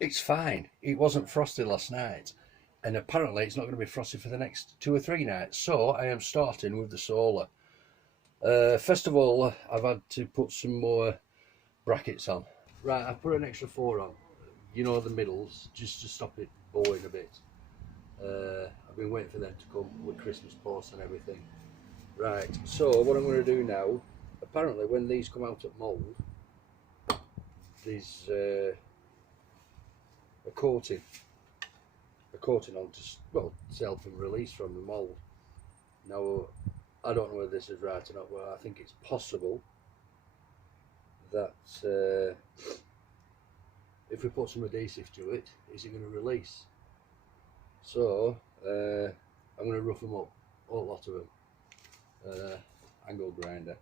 It's fine. It wasn't frosty last night, and apparently it's not going to be frosty for the next 2 or 3 nights. So I am starting with the solar. First of all, I've had to put some more brackets on. Right, I put an extra four on. You know, the middles, just to stop it bowing a bit. I've been waiting for them to come with Christmas posts and everything. Right, so what I'm going to do now, apparently when these come out of mould, there's a coating on to, well, to help them release from the mould. Now, I don't know whether this is right or not, but I think it's possible that if we put some adhesive to it, is it going to release? So I'm going to rough them up, a lot of them. Angle grinder.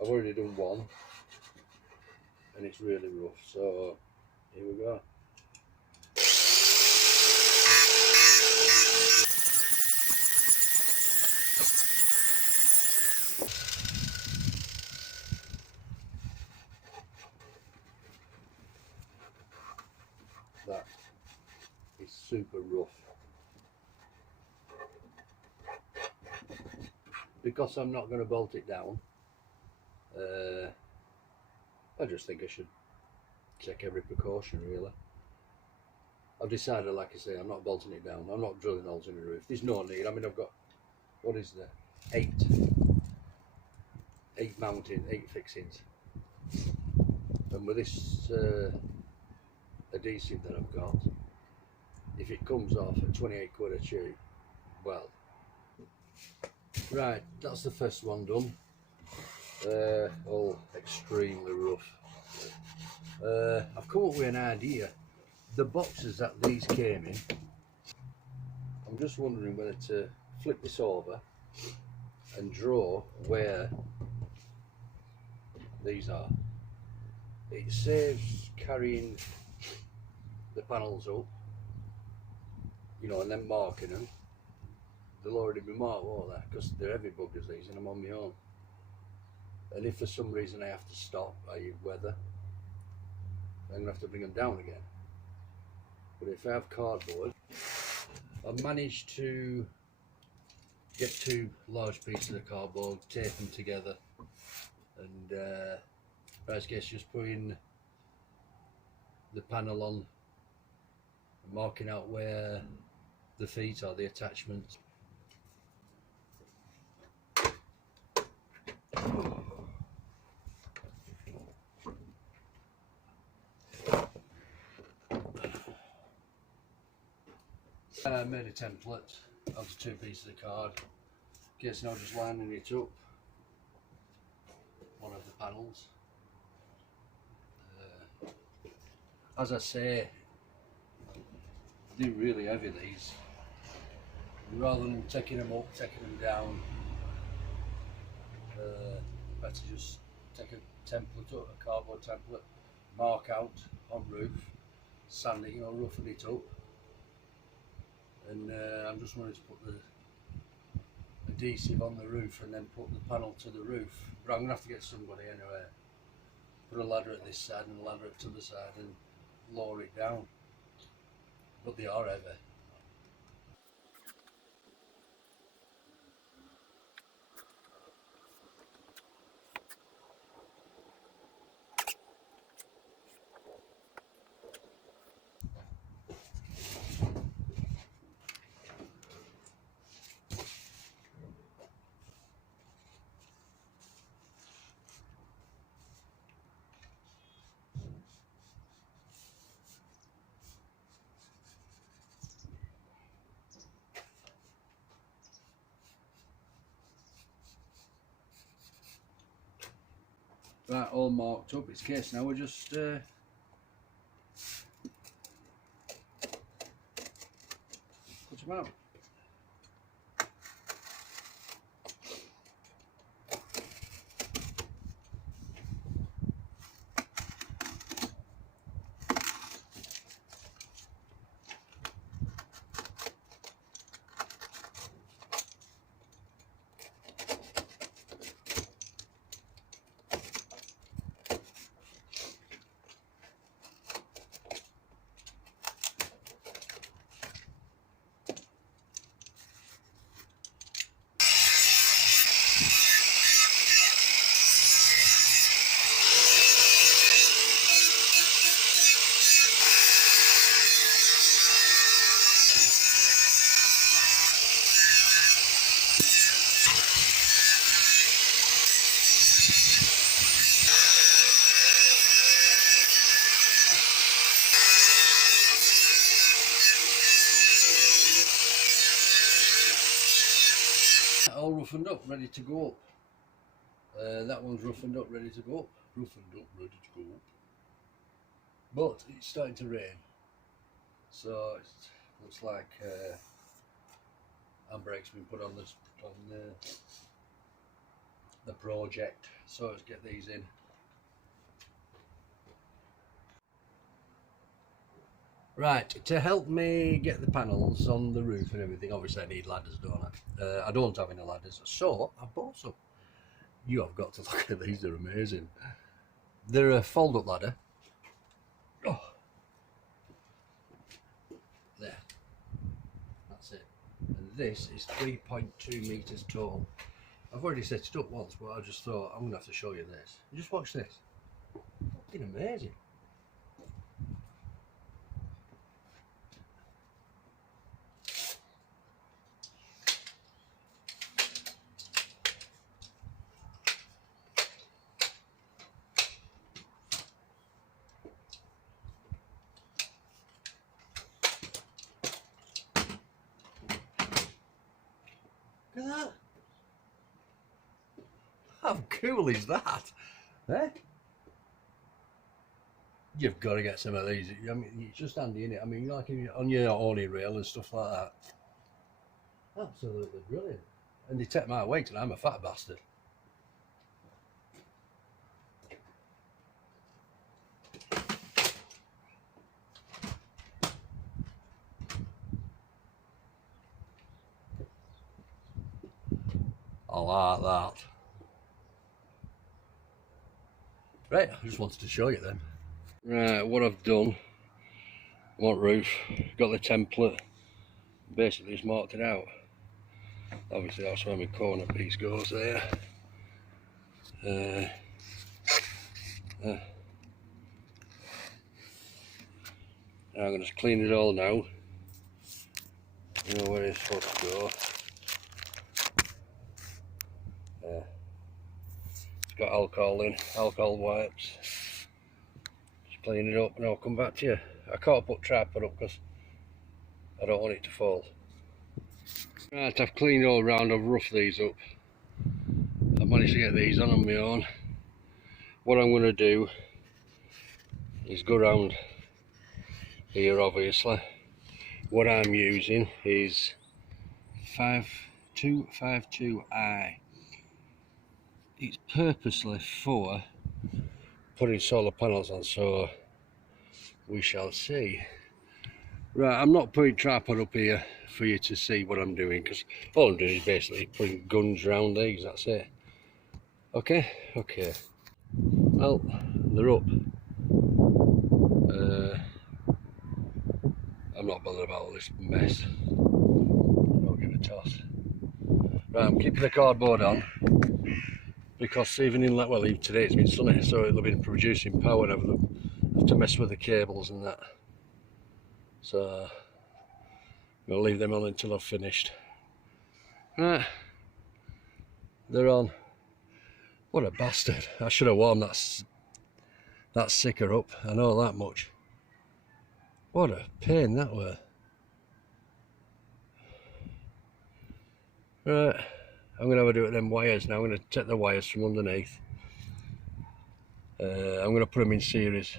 I've already done one, and it's really rough. So here we go. That is super rough. Because I'm not going to bolt it down, I just think I should take every precaution, really. I've decided, like I say, I'm not bolting it down. I'm not drilling holes in the roof. There's no need. I mean, I've got, what is there? Eight fixings. And with this adhesive that I've got, if it comes off at 28 quid a tube, well, right, that's the first one done. All extremely rough. I've come up with an idea. The boxes that these came in, I'm just wondering whether to flip this over and draw where these are. It saves carrying the panels up, you know, and then marking them. They'll already be marked, won't they? Because they're heavy buggers, these, and I'm on my own. And if for some reason I have to stop, i.e. weather, I'm going to have to bring them down again. But if I have cardboard, I've managed to get two large pieces of cardboard, tape them together, and I guess just putting the panel on, marking out where the feet are, the attachments. I made a template out of two pieces of card. Guess now just lining it up, one of the panels. As I say, they're really heavy, these. Rather than taking them up, taking them down, better just take a template up, a cardboard template, mark out on roof, sand it, you know, roughen it up. And I'm just wanting to put the adhesive on the roof and then put the panel to the roof. But I'm going to have to get somebody anyway. Put a ladder at this side and a ladder at the other side and lower it down. But they are heavy. Right, all marked up. It's case now we're just put them out. all roughened up, ready to go up. That one's roughened up, ready to go up. Roughened up, ready to go up. But it's starting to rain, so it looks like handbrake's been put on the project. So let's get these in. Right, to help me get the panels on the roof and everything, obviously I need ladders, don't I? I don't have any ladders, so I bought some. You have got to look at these, they're amazing. They're a fold-up ladder. Oh, there, that's it. And this is 3.2 meters tall. I've already set it up once, but I just thought I'm gonna have to show you this. Just watch this. Fucking amazing. Look at that. How cool is that? Eh? You've got to get some of these. I mean, it's just handy, innit? I mean, like on your awning rail and stuff like that. Absolutely brilliant. And they take my weight, and I'm a fat bastard. I like that. Right, I just wanted to show you then. Right, what I've done, what roof, got the template, basically just marked it out. Obviously that's where my corner piece goes there. I'm going to clean it all now. You know where it's supposed to go. It's got alcohol in, alcohol wipes. Just clean it up and I'll come back to you. I can't put tripod up because I don't want it to fall. Right, I've cleaned all around, I've roughed these up. I've managed to get these on my own. What I'm going to do is go around here, obviously. What I'm using is 5252i. It's purposely for putting solar panels on, so we shall see. Right, I'm not putting tripod up here for you to see what I'm doing, because all I'm doing is basically putting guns around these, that's it. Okay, okay. Well, they're up. I'm not bothered about all this mess. I'll give it a toss. Right, I'm keeping the cardboard on because even in, well, even today it's been sunny, so it'll have been producing power and have to mess with the cables and that. So I'm gonna leave them on until I've finished. Right, they're on. What a bastard! I should have warmed that sticker up. I know that much. What a pain that were. Right, I'm going to have a do at them wires now. I'm going to take the wires from underneath. I'm going to put them in series.